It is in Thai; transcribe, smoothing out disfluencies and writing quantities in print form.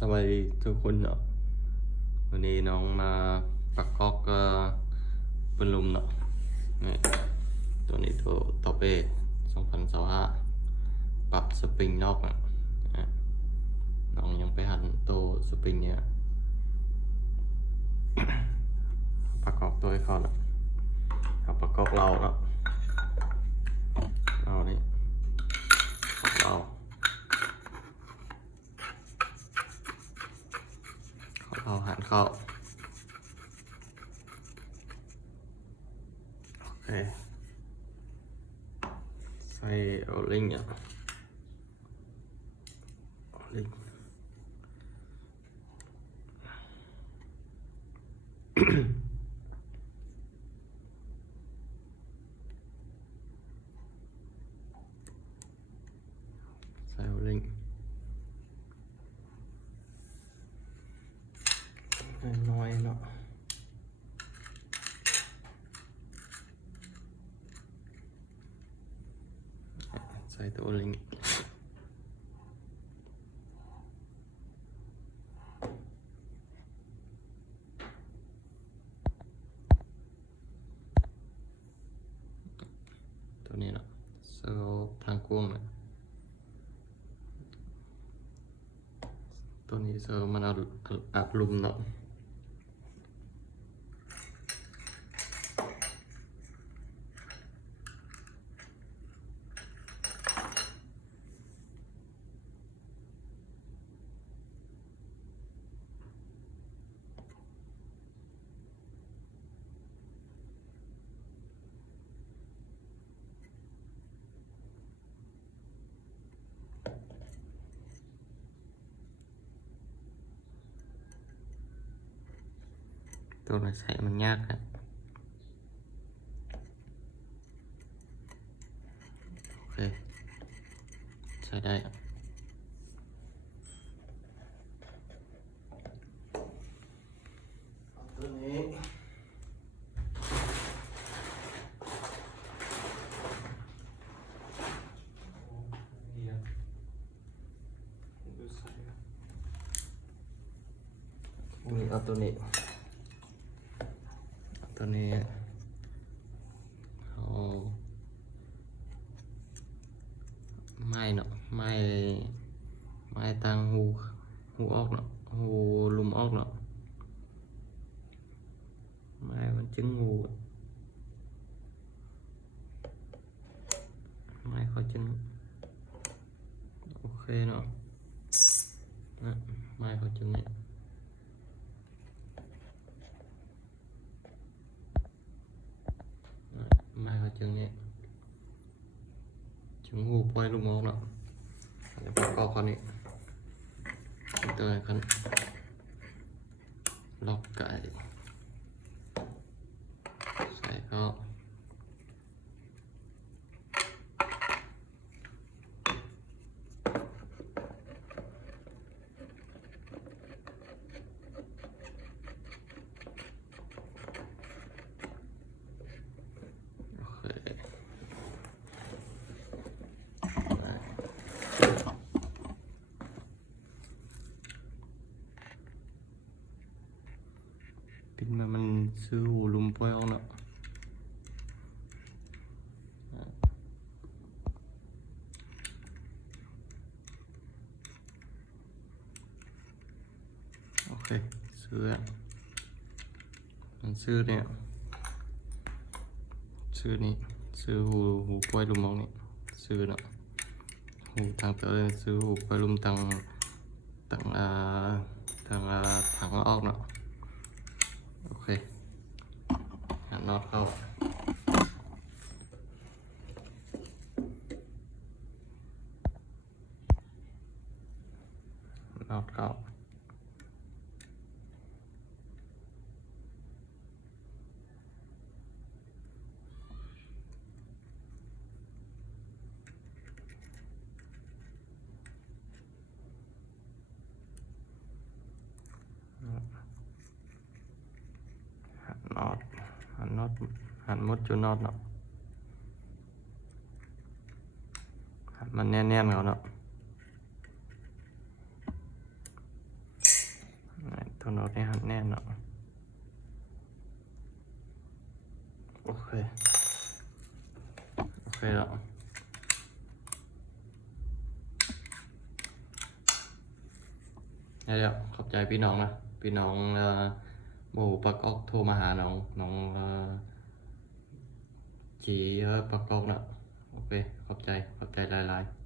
สวัสดีทุกคนเนาะวันนี้น้องมาปักก๊อกเป็นลุมเนาะนี่ตัวนี้ตัวท็อปเอ2025ปรับสปริงนอกนะน้องยังไปหันตัวสปริงเนี่ยปักก๊อกตัวให้เขาเนาะกับปักก๊อกเราเนาะเรานี่ของเราหันเข้าโอเคใส่โอลิงอ่ะโอลิงใส่โอลิงน้อยเนาะใส่ตัวลิงตัวนี้เนาะเซอร์ทางกวงนะตัวนี้เซอร์มันอัดลุมเนาะตัวนี้ใส่มันยากนะโอเคใช้ได้ตัวนี้เอาตัวนี้เอาไม้เนาะไม้ตั้งหูออกเนาะหูลุมออกเนาะไม้มันจึงหูไม้เขาจึงโอเคเนาะนะไม้เขาจึงเนี่ยไม้เขาจึงเนี่ยจึงหูปล่อยลูกมองเนาะเดี๋ยวประกอบเขานี่ตัวไหนกันล็อกไก่ใส่เขาปิดมันซื้อหูลุมปล่อยออกเนาะโอเคซื้อมันซื้อเนี่ยซื้อนี่ซื้อหูปล่อยลุมมองนี่ซื้อเนาะหูทางเตอซื้อหูปล่อยลุมทางทางออกเนาะโอเคหันน็อตเข้าน็อตเข้าหันมดจุดน็อตเนาะหันมันแน่นๆเขาเนาะ นน็อตให้หันแน่นเนาะโอเคแล้วเดี๋ยวขอบใจพี่น้องนะพี่น้องหมู่ปากกอกโทรมาหาน้องจีปักกอกเนาะโอเคขอบใจหลายๆ